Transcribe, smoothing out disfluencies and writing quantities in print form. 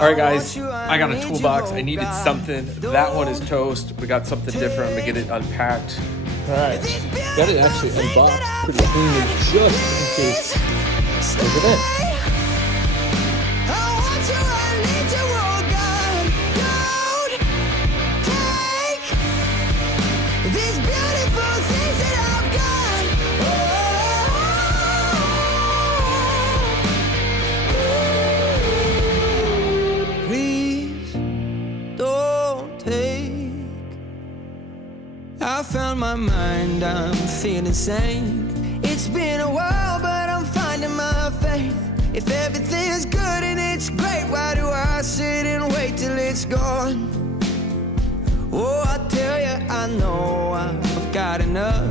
Alright guys, I got a toolbox. I needed something. That one is toast. We got something different. I'm gonna get it unpacked. Alright, got it actually unboxed pretty cleanly just in case. Look at that. I found my mind, I'm feeling sane. It's been a while, but I'm finding my faith. If everything's good and it's great, why do I sit and wait till it's gone? Oh, I tell you, I know I've got enough.